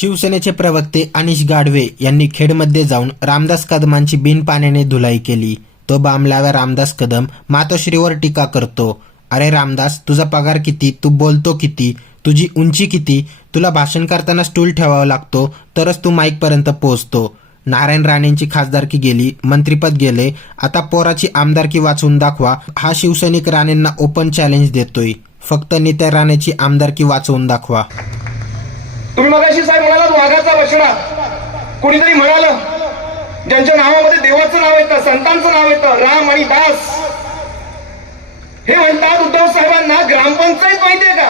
शिवसेनेचे प्रवक्ते अनिश गाढवे यांनी खेडमध्ये जाऊन रामदास कदमांची बिनपाण्याने धुलाई केली. तो बामलाव्या रामदास कदम मातोश्रीवर टीका करतो. अरे रामदास तुझा पगार किती? तू बोलतो किती? तुझी उंची किती? तुला भाषण करताना स्टूल ठेवावा लागतो तरच तू माईकपर्यंत पोहोचतो नारायण राणेंची खासदारकी गेली मंत्रीपद गेले. आता पोराची आमदारकी वाचवून दाखवा हा शिवसैनिक राणेंना ओपन चॅलेंज देतोय. फक्त नित्या राणेची आमदारकी वाचवून दाखवा. तुम्ही मगाशी साहेब म्हणालात वाघाचा बछडा. कुणीतरी म्हणालं ज्यांच्या नावामध्ये देवाचं नाव येतं संतांचं नाव येतं राम आणि दास. हे म्हणतात उद्धव साहेबांना ग्रामपंचायत माहितीये का?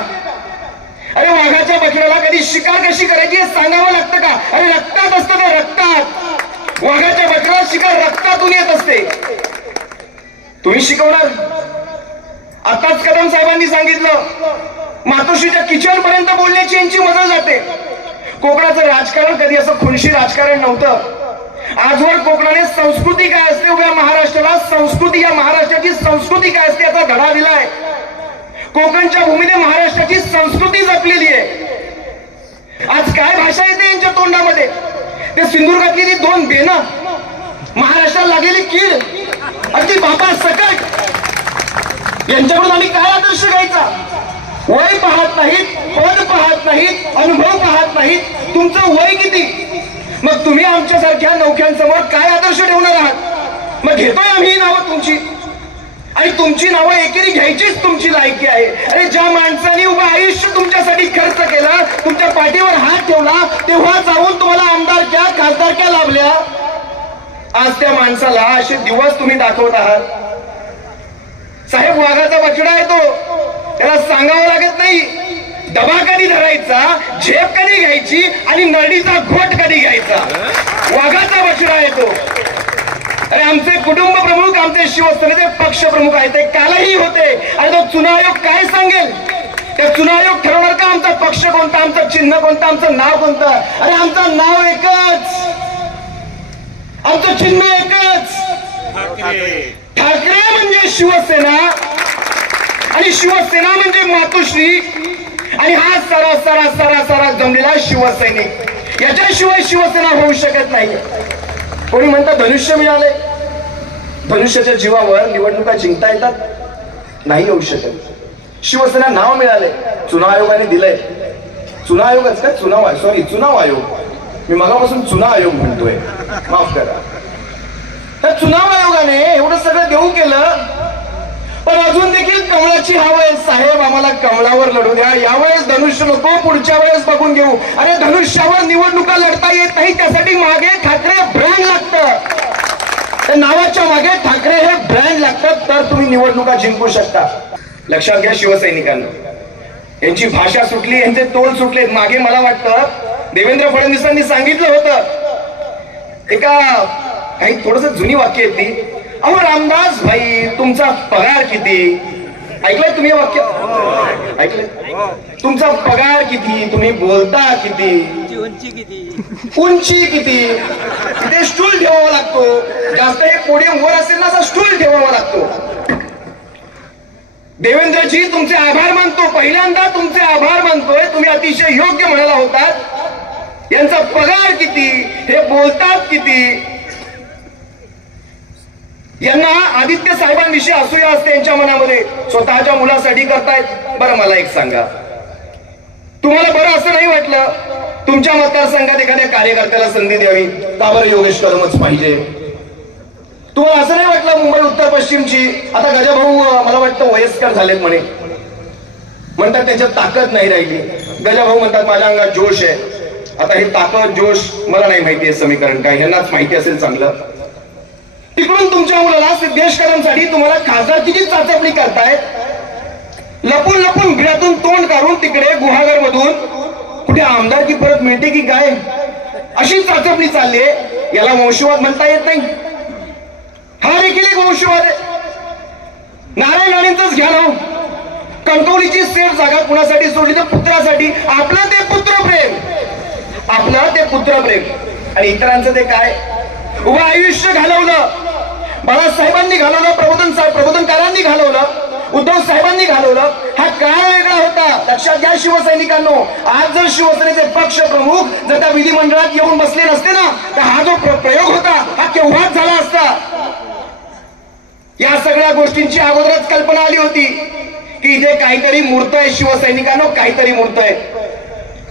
अरे वाघाच्या बछड्याला कधी शिकार कशी करायची हे सांगावं लागतं का? अरे रक्तात असतं ते रक्तात. वाघाच्या बछड्याला शिकार रक्तातून येत असते. तुम्ही शिकवणार? आताच कदम साहेबांनी सांगितलं मातोश्रीच्या किचन पर्यंत बोलण्याची यांची मजा जाते. कोकणाचं राजकारण कधी असं खुनशी राजकारण नव्हतं. आजवर कोकणाने संस्कृती काय असते उभ्या महाराष्ट्राला संस्कृती या महाराष्ट्राची संस्कृती काय असते याचा धडा दिलाय. कोकणच्या भूमीने महाराष्ट्राची संस्कृती जपलेली आहे. आज काय भाषा येते यांच्या तोंडामध्ये? ते सिंधुदुर्गातली ती दोन बेनं. महाराष्ट्राला लागलेली कीड. अगदी बाबा सकट. यांच्याकडून आम्ही काय आदर्श घ्यायचा? वय पाहत नाहीत पद पाहत नाहीत अनुभव पाहत नाहीत. तुमचं वय किती? मग तुम्ही आमच्यासारख्या नौक्यांसमोर काय आदर्श ठेवणार आहात? मग घेतोय आम्ही ही नावं तुमची. आणि तुमची नावं एकेरी घ्यायचीच तुमची लायकी आहे. अरे ज्या माणसाने उभं आयुष्य तुमच्यासाठी खर्च केला तुमच्या पाठीवर हात ठेवला तेव्हा जाऊन तुम्हाला आमदारक्या खासदारक्या लाभल्या. आज त्या माणसाला असे दिवस तुम्ही दाखवत आहात. साहेब वाघाचा बछडा आहे तो त्याला सांगावं लागत नाही. दबा कधी धरायचा झेप कधी घ्यायची आणि नरडीचा घोट कधी घ्यायचा? वाघाचा बछडा आहे तो अरे आमचे कुटुंब प्रमुख आमचे शिवसेनेचे पक्ष प्रमुख आहेत. ते कालही होते. आणि तो चुनाव आयोग काय सांगेल? त्या चुनाव आयोग ठरवणार का आमचा पक्ष कोणता आमचं चिन्ह कोणतं आमचं नाव कोणतं? अरे आमचं नाव एकच. आमचं चिन्ह एकच. ठाकरे म्हणजे शिवसेना आणि शिवसेना म्हणजे मातोश्री. आणि हा सरा सरा सरा सरा जमलेला शिवसैनिक. याच्याशिवाय शिवसेना होऊ शकत नाही कोणी म्हणतात धनुष्य मिळाले? धनुष्याच्या जीवावर निवडणुका जिंकता येतात. नाही होऊ शकत. शिवसेना नाव मिळाले. चुनाव आयोगाने दिलंय. चुनाव आयोगच का? चुनाव आयोग सॉरी चुनाव आयोग. मी मगापासून चुनाव आयोग म्हणतोय. माफ करा. त्या चुनाव आयोगाने एवढं सगळं देऊ केलं. पण अजून देखील कमळाची हा आहे साहेब आम्हाला कमळावर लढू द्या. यावेळेस धनुष्य नको पुढच्या वेळेस बघून घेऊ. अरे धनुष्यावर निवडणुका लढता येत नाही त्यासाठी मागे ठाकरे ब्रँड लागतं. त्या नावाच्या मागे ठाकरे हे ब्रँड लागतात तर तुम्ही निवडणुका जिंकू शकता. लक्षात घ्या शिवसैनिकांना. यांची भाषा सुटली यांचे तोल सुटले. मागे मला वाटतं देवेंद्र फडणवीसांनी सांगितलं होतं. एका काही थोडस जुनी वाक्य आहेत ती. अहो रामदास भाई तुमचा पगार किती? ऐकलंय तुम्ही वाक्य? ऐकलंय. तुमचा पगार किती? तुम्ही बोलता किती? उंची किती? उंची किती? तिथे स्टूल ठेवावा लागतो. जास्त एक पोडियम वर असेल ना असा स्टूल ठेवावा लागतो. देवेंद्रजी तुमचे आभार मानतो. पहिल्यांदा तुमचे आभार मानतोय. तुम्ही अतिशय योग्य म्हणाला होतात. यांचा पगार किती? हे बोलतात किती? यांना आदित्य साहेबांविषयी असूया असते यांच्या मनामध्ये. स्वतःच्या मुलासाठी करतायत. बरं मला एक सांगा. तुम्हाला बरं असं नाही वाटलं? तुमच्या मतदारसंघात एखाद्या कार्यकर्त्याला संधी द्यावी? का योगेश कदमच पाहिजे? तुम्हाला असं नाही वाटलं मुंबई उत्तर पश्चिमची? आता गजाभाऊ मला वाटतं वयस्कर झालेत म्हणे. म्हणतात त्याच्यात ताकद नाही राहिली. गजाभाऊ म्हणतात माझ्या अंगात जोश आहे. आता हे ताकद जोश मला नाही माहिती आहे समीकरण काय. यांनाच माहिती असेल चांगलं. तिकडून तुमच्या मुलाला सिद्धेश कदमसाठी तुम्हाला खासदारकीची चाचपणी करतायत? लपून लपून भिड्यातून तोंड काढून तिकडे गुहागर मधून कुठे आमदारकी परत मिळते की काय? अशी चाचपणी चालली आहे. याला वंशवाद म्हणता येत नाही. हा देखील एक वंशवाद आहे. नारायण राणेंच घ्या ना कणकवलीची सेफ जागा कुणासाठी सोडली? तर पुत्रासाठी. आपलं ते पुत्रप्रेम. आपलं ते पुत्रप्रेम. आणि इतरांचं ते काय? व आयुष्य घालवलं. बाळासाहेबांनी घालवलं प्रबोधन साहेब प्रबोधनकारांनी घालवलं उद्धव साहेबांनी घालवलं. हा काळ वेगळा होता. लक्षात घ्या शिवसैनिकांनो आज जर शिवसेनेचे पक्ष प्रमुख जर त्या विधिमंडळात येऊन बसले नसते ना तर हा जो प्र- प्रयोग होता हा केव्हाच झाला असता? या सगळ्या गोष्टींची अगोदरच कल्पना आली होती की इथे काहीतरी मूर्त आहे शिवसैनिकांनो काहीतरी मूर्त आहे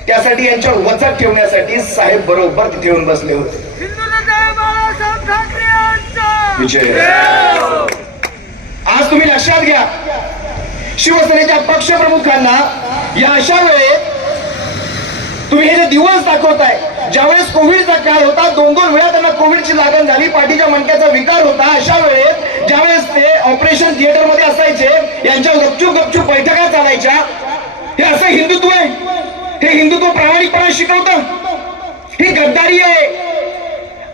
त्यासाठी यांच्यावर वचक ठेवण्यासाठी साहेब बरोबर तिथे येऊन बसले होते हिंदुत्व बाळासाहेब ठाकरे यांचा विजय. आज तुम्ही लक्षात घ्या. शिवसेनेच्या पक्षप्रमुखांना या अशा वेळेत तुम्ही हे जे दिवस दाखवताय ज्यावेळेस कोविडचा काळ होता दोन दोन वेळा त्यांना कोविडची लागण झाली पाठीच्या मणक्याचा विकार होता अशा वेळेत ज्यावेळेस ते ऑपरेशन थिएटरमध्ये असायचे यांच्या गपचूप गपचूप बैठका चालायच्या हे असं हिंदुत्व आहे. हे हिंदुत्व प्रामाणिकपणा शिकवतं. ही गद्दारी आहे.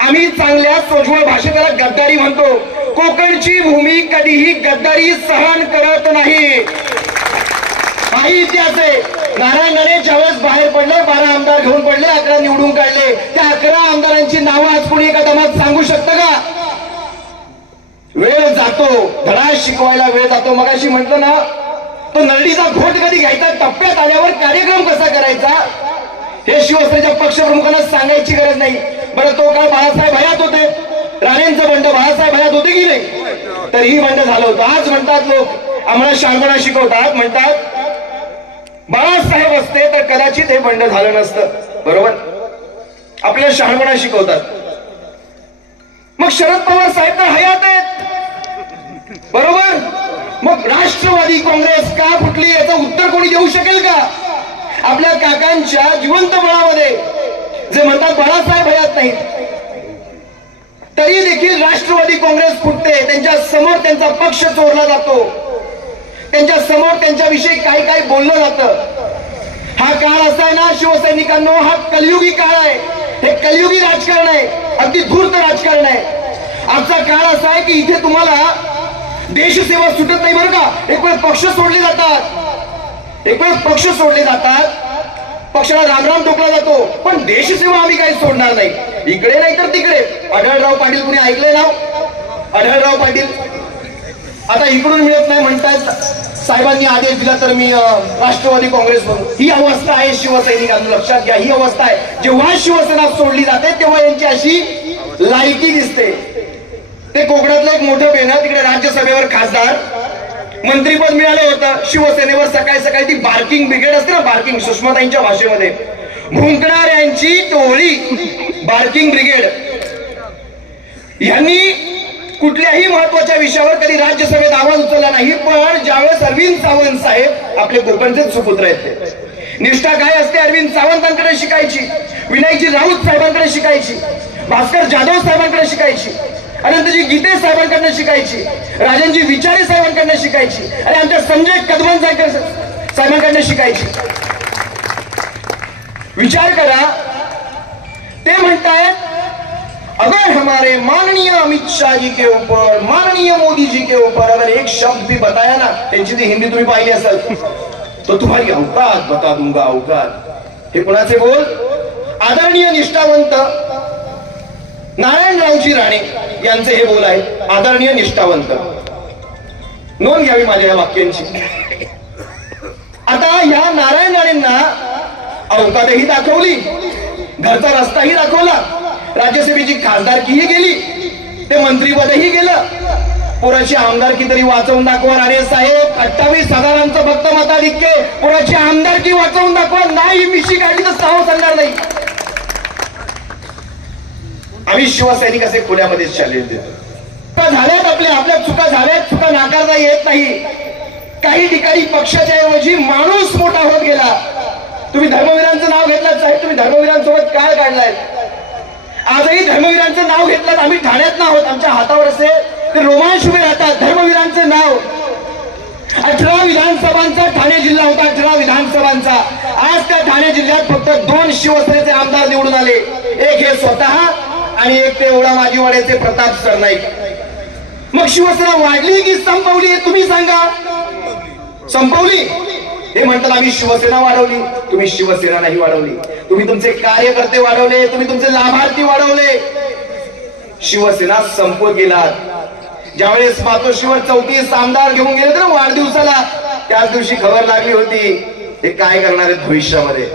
आम्ही चांगल्या सोज्वळ भाषेत त्याला गद्दारी म्हणतो. कोकणची भूमी कधीही गद्दारी सहन करत नाही. काही इतिहास आहे. नारायणाने ज्यावेळेस बाहेर पडले बारा आमदार घेऊन पडले अकरा निवडून काढले. त्या अकरा आमदारांची नावं आज कोणी एका दमात सांगू शकतं का? वेळ जातो. धडा शिकवायला वेळ जातो. मगाशी म्हटलं ना तो नरडीचा घोट कधी घ्यायचा? टप्प्यात आल्यावर कार्यक्रम कसा करायचा? हे शिवसेनेच्या पक्षप्रमुखांना सांगायची गरज नाही. बरं तो काळ बाळासाहेब हयात होते. राणेंचं बंड बाळासाहेब हयात होते की नाही? तर ही म्हणणं झालं होतं. आज म्हणतात लोक आम्हाला शांतपणा शिकवतात. म्हणतात बाळासाहेब असते तर कदाचित हे बंड झालं नसतं. बरोबर? आपल्याला शहाणपणा शिकवतात. मग शरद पवार साहेब तर हयात आहेत. बरोबर? मग राष्ट्रवादी काँग्रेस का फुटली? याचं उत्तर कोणी देऊ शकेल का? आपल्या काकांच्या जिवंत बळामध्ये जे म्हणतात बाळासाहेब हयात नाही तरी देखील राष्ट्रवादी काँग्रेस फुटते. त्यांच्यासमोर त्यांचा पक्ष चोरला जातो. त्यांच्यासमोर त्यांच्याविषयी काही काही बोललं जातं. हा काळ असा आहे ना शिवसैनिकांनो हा कलयुगी काळ आहे. हे कलयुगी राजकारण आहे. अगदी धूर्त राजकारण आहे. आजचा काळ असा आहे की इथे तुम्हाला देशसेवा सुटत नाही बरं का? एक वेळ पक्ष सोडले जातात. एक वेळ पक्ष सोडले जातात. पक्षाला रामराम टोकला जातो. पण देशसेवा आम्ही काही सोडणार नाही. इकडे नाही तर तिकडे. आढळराव पाटील कुणी ऐकले नाव? आढळराव पाटील. आता इकडून मिळत नाही म्हणतायत. साहेबांनी आदेश दिला तर मी राष्ट्रवादी काँग्रेस म्हणून ही अवस्था आहे शिवसैनिकांना. लक्षात घ्या ही अवस्था आहे. जेव्हा शिवसेना सोडली जाते तेव्हा यांची अशी लायकी दिसते. ते कोकणातलं एक मोठं बेन तिकडे राज्यसभेवर खासदार मंत्रीपद मिळालं होतं. शिवसेनेवर सकाळी सकाळी ती बार्किंग ब्रिगेड असते ना बार्किंग सुषमाताईंच्या भाषेमध्ये. भुंकणाऱ्यांची टोळी बार्किंग ब्रिगेड. यांनी कुठल्याही महत्त्वाच्या विषयावर कधी राज्यसभेत आवाज उचलला नाही पण ज्यावेळेस अरविंद सावंत साहेब आपले गुरबंचे सुपुत्र आहेत निष्ठा काय असते अरविंद सावंतांकडे शिकायची विनायकजी राऊत साहेबांकडे शिकायची भास्कर जाधव साहेबांकडे शिकायची अनंतजी गीते साहेबांकडनं शिकायची. राजनजी विचारे साहेबांकडनं शिकायची. आणि आमच्या संजय कदमन साहेबांकडनं शिकायची. विचार करा. ते म्हणतायत अगर हमारे माननीय अमित शाह जी के ऊपर माननीय मोदी जी के ऊपर अगर एक शब्द भी बताया ना त्यांची ती हिंदी तुम्ही पाहिली असाल. तो तुम्हाला अवकात बता दूंगा अवकात हे कुणाचे बोल? आदरणीय निष्ठावंत नारायणरावजी राणे यांचे हे बोल आहे आदरणीय निष्ठावंत. नोंद घ्यावी माझ्या या वाक्यांची. आता ह्या नारायण राणेंना अवकातही दाखवली घरचा रस्ताही दाखवला राज्यसभेची खासदारकीही गेली ते मंत्रीपदही गेलं. पुराची आमदारकी तरी वाचवून दाखवा अरे साहेब अठ्ठावीस हजारांचं फक्त मताधिक्य पुराची आमदारकी वाचवून दाखवा नाही मिशी काढली तर साहू सांगणार नाही. आम्ही शिवसैनिक असे खुल्यामध्ये चॅलेंज देतो चुका झाल्यात आपल्या आपल्या चुका झाल्यात चुका नाकारता येत नाही. काही ठिकाणी पक्षाच्या ऐवजी माणूस मोठा होत गेला. तुम्ही धर्मवीरांचं नाव घेतलं साहेब तुम्ही धर्मवीरांसोबत काळ काढलाय. आजही धर्मवीरांचं नाव घेतलं आम्ही ठाण्यात ना आहोत आमच्या हातावर असे ते रोमांच उभे राहतात धर्मवीरांचं नाव. अठरा विधानसभांचा ठाणे जिल्हा होता अठरा विधानसभांचा. आज त्या ठाणे जिल्ह्यात फक्त दोन शिवसेनेचे आमदार निवडून आले. एक हे स्वतः आणि एक ते ओढा माजीवाड्याचे प्रताप सरनाईक मग शिवसेना वाढली की संपवली तुम्ही सांगा. संपवली. हे म्हणतात आम्ही शिवसेना वाढवली. तुम्ही शिवसेना नाही वाढवली. तुम्ही तुमचे कार्यकर्ते वाढवले तुम्ही तुमचे लाभार्थी वाढवले. शिवसेना संपवत गेलात. ज्यावेळेस मातोश्रीवर चौतीस आमदार घेऊन गेले होते ना वाढदिवसाला त्याच दिवशी खबर लागली होती. हे काय करणार आहेत भविष्यामध्ये?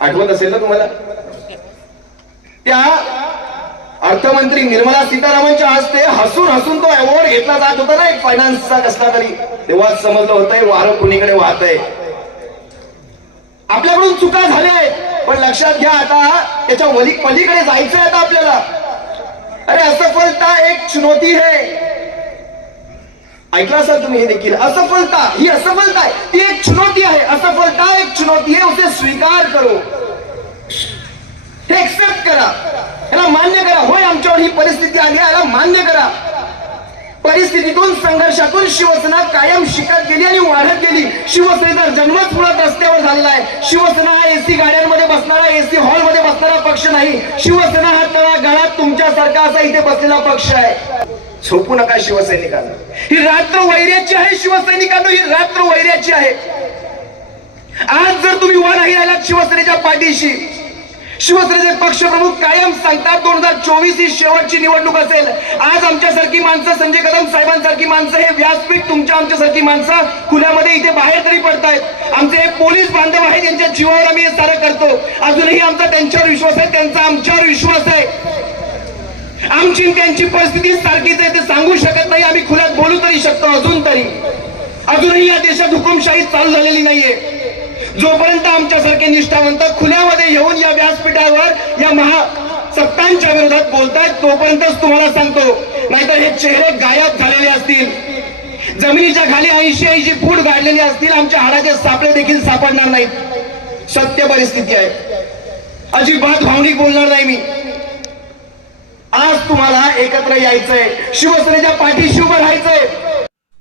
आठवत असेल ना तुम्हाला? त्या अर्थमंत्री निर्मला सीतारामनच्या हस्ते हसून हसून तो अवॉर्ड घेतला जात होता ना एक फायनान्सचा कसला तरी. तेव्हा समजलं होतंय वारं कुणीकडे वाहत आहे आपल्याकडून चुका झाल्या आहेत. पण लक्षात घ्या आता त्याच्या वली पलीकडे जायचं आहे आता आपल्याला. अरे असफलता एक चुनौती है. ऐकला असाल तुम्ही हे देखील? असफलता ही असफलता आहे ती एक चुनौती आहे. असफलता एक चुनौती आहे उसे स्वीकार करो. हे एक्सेप्ट करा. आमच्यावर ही परिस्थिती आली याला मान्य करा. परिस्थितीतून संघर्षातून शिवसेना कायम शिकत गेली आणि वाढत गेली. शिवसेनेचा जन्मच मुळात रस्त्यावर झालेला आहे. शिवसेना हा एसी गाड्यांमध्ये बसणारा एसी हॉलमध्ये बसणारा पक्ष नाही. शिवसेना हा तळा गळात तुमच्यासारखा असा इथे बसलेला पक्ष आहे. झोपू नका शिवसैनिकांना. ही रात्र वैर्याची आहे शिवसैनिकांना ही रात्र वैर्याची आहे. आज जर तुम्ही उभा नाही राहिलात शिवसेनेच्या पाठीशी शिवसेनेचे पक्षप्रमुख कायम सांगतात दोन हजार चोवीस ही शेवटची निवडणूक असेल. आज आमच्यासारखी माणसं संजय कदम साहेबांसारखी माणसं हे व्यासपीठ तुमच्या आमच्यासारखी माणसं खुल्यामध्ये इथे बाहेर तरी पडतायत. आमचे हे पोलीस बांधव आहेत त्यांच्या जीवावर आम्ही हे सारं करतो. अजूनही आमचा त्यांच्यावर विश्वास आहे त्यांचा आमच्यावर विश्वास आहे. आमची त्यांची परिस्थिती सारखीच आहे ते सांगू शकत नाही आम्ही खुल्यात बोलू तरी शकतो अजून तरी. अजूनही या देशात हुकुमशाही चालू झालेली नाहीये. जोपर्यंत आमच्यासारखे निष्ठावंत खुल्यामध्ये येऊन या व्यासपीठावर या महा सत्तांच्या विरोधात बोलतायत तोपर्यंतच तुम्हाला सांगतो नाहीतर हे चेहरे गायब झालेले असतील. जमिनीच्या खाली ऐंशी ऐंशी फूट गाडलेले असतील आमच्या हाडाचे सापळे देखील सापडणार नाहीत. सत्य परिस्थिती आहे. अजिबात भावनिक बोलणार नाही मी. आज तुम्हाला एकत्र यायचंय. शिवसेनेच्या पाठीशी उभं राहायचंय.